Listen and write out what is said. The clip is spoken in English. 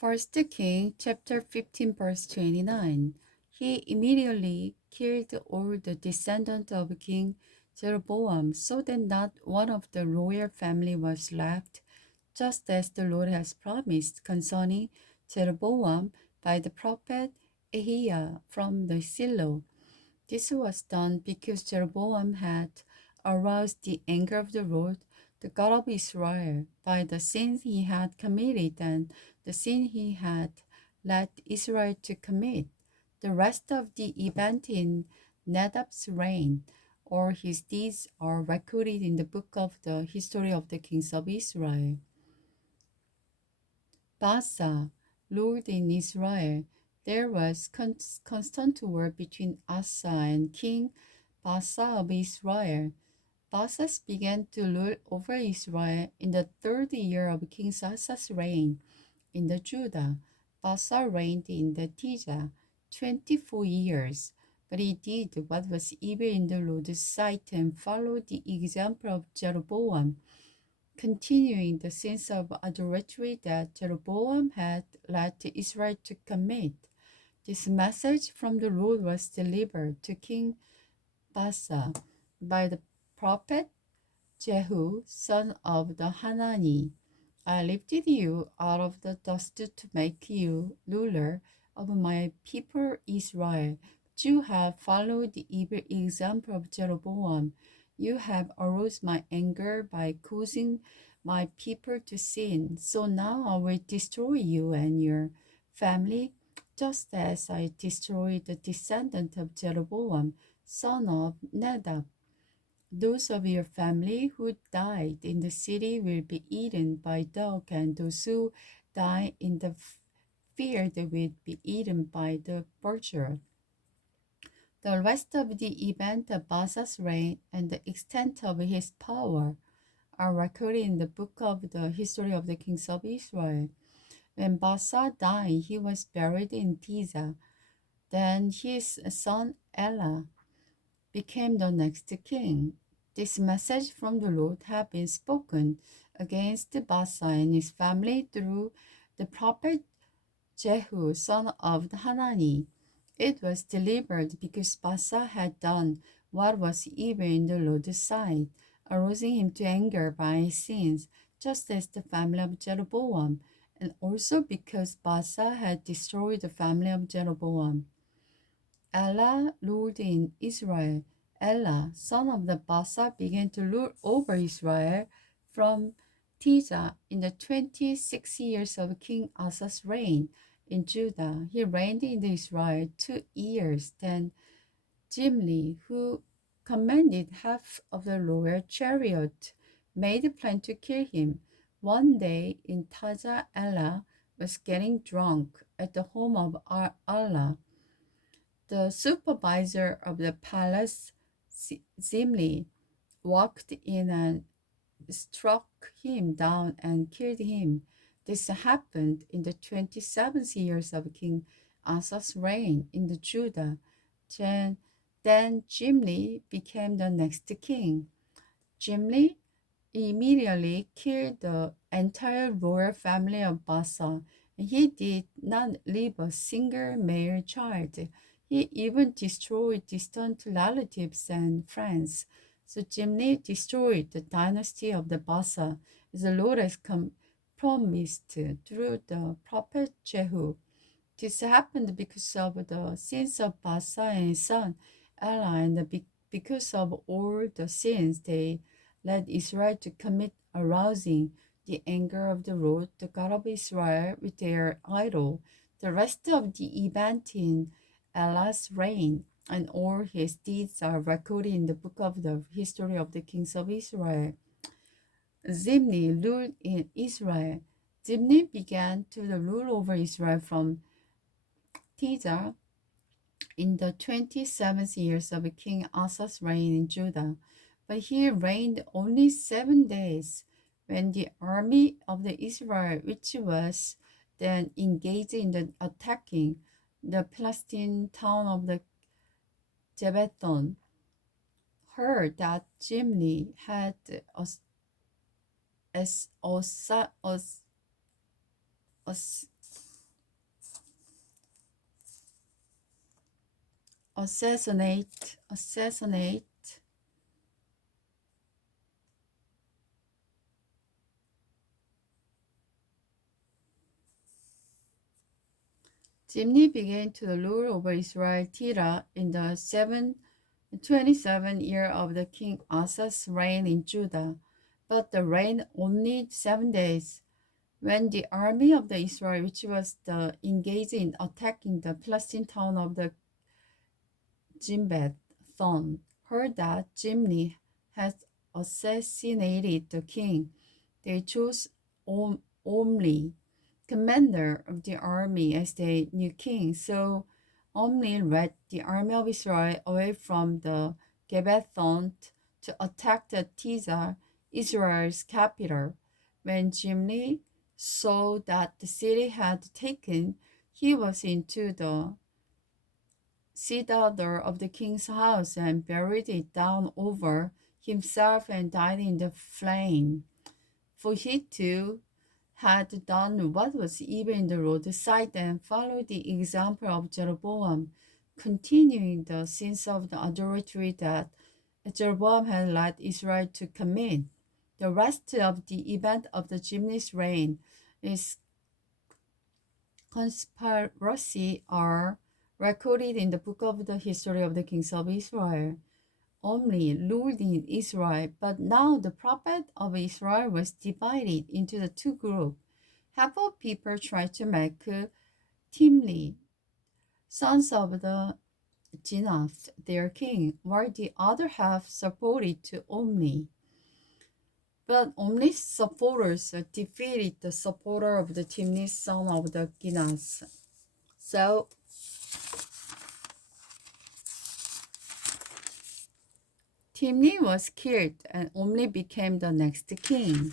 First King chapter 15 verse 29. He immediately killed all the descendants of King Jeroboam so that not one of the royal family was left, just as the Lord has promised concerning Jeroboam by the prophet Ahijah from the Shiloh. This was done because Jeroboam had aroused the anger of the Lord, the God of Israel, by the sins he had committed and the sin he had led Israel to commit. The rest of the event in Nadab's reign or his deeds are recorded in the book of the history of the kings of Israel. Baasa ruled in Israel. There was constant war between Asa and King Baasa of Israel. Baasa began to rule over Israel in the third year of King Asa's reign in the Judah. Baasa reigned in the Tirzah 24 years, but he did what was evil in the Lord's sight and followed the example of Jeroboam, continuing the sins of idolatry that Jeroboam had led Israel to commit. This message from the Lord was delivered to King Baasa by the prophet Jehu, son of the Hanani. I lifted you out of the dust to make you ruler of my people Israel. But you have followed the evil example of Jeroboam. You have aroused my anger by causing my people to sin. So now I will destroy you and your family, just as I destroyed the descendant of Jeroboam, son of Nadab. Those of your family who died in the city will be eaten by dog, and those who die in the field will be eaten by the vulture. The rest of the event of Baasa's reign and the extent of his power are recorded in the book of the history of the kings of Israel. When Baasa died, he was buried in Tirzah. Then his son Elah became the next king. This message from the Lord had been spoken against Baasa and his family through the prophet Jehu, son of Hanani. It was delivered because Baasa had done what was evil in the Lord's sight, arousing him to anger by his sins, just as the family of Jeroboam, and also because Baasa had destroyed the family of Jeroboam. Elah ruled in Israel. Elah, son of the Baasa, began to rule over Israel from Tirzah in the 26 years of King Asa's reign in Judah. He reigned in Israel 2 years. Then Jimli, who commanded half of the royal chariot, made a plan to kill him. One day in Tirzah, Elah was getting drunk at the home of Allah. The supervisor of the palace, Zimri, walked in and struck him down and killed him. This happened in the 27th years of King Asa's reign in the Judah. Then Jimri became the next king. Jimri immediately killed the entire royal family of Baasa, and he did not leave a single male child. He even destroyed distant relatives and friends. So Jimni destroyed the dynasty of the Baasa, as the Lord has promised through the prophet Jehu. This happened because of the sins of Baasa and his son Elah, and because of all the sins they led Israel to commit, arousing the anger of the Lord, the God of Israel, with their idol. The rest of the event in Elah's reign and all his deeds are recorded in the book of the history of the kings of Israel. Zimri ruled in Israel. Zimri began to rule over Israel from Tirzah in the 27th years of King Asa's reign in Judah, but he reigned only 7 days. When the army of the Israel, which was then engaged in the attacking the Palestine town of the Gibeton, heard that Jimri had as assassinate. Zimri began to rule over Israel Tira in the 27th year of the king Asa's reign in Judah, but the reign only 7 days. When the army of the Israel, which was engaged in attacking the Palestine town of the Jimbeth Thon, heard that Zimri had assassinated the king, they chose Omri, commander of the army, as their new king. So Omri led the army of Israel away from the Gibbethon to attack the Tiza, Israel's capital. When Zimri saw that the city had taken, he was into the citadel of the king's house and buried it down over himself and died in the flame. For he too had done what was evil in the roadside and followed the example of Jeroboam, continuing the sins of the adultery that Jeroboam had led Israel to commit. The rest of the event of the Zimri's reign is conspiracy are recorded in the book of the history of the kings of Israel. Omri ruled in Israel, but now the prophet of Israel was divided into the two groups. Half of people tried to make Timni, sons of the Ginath, their king, while the other half supported to Omri. But Omri's supporters defeated the supporter of the Timni, son of the Ginath. So Timni was killed and Omri became the next king.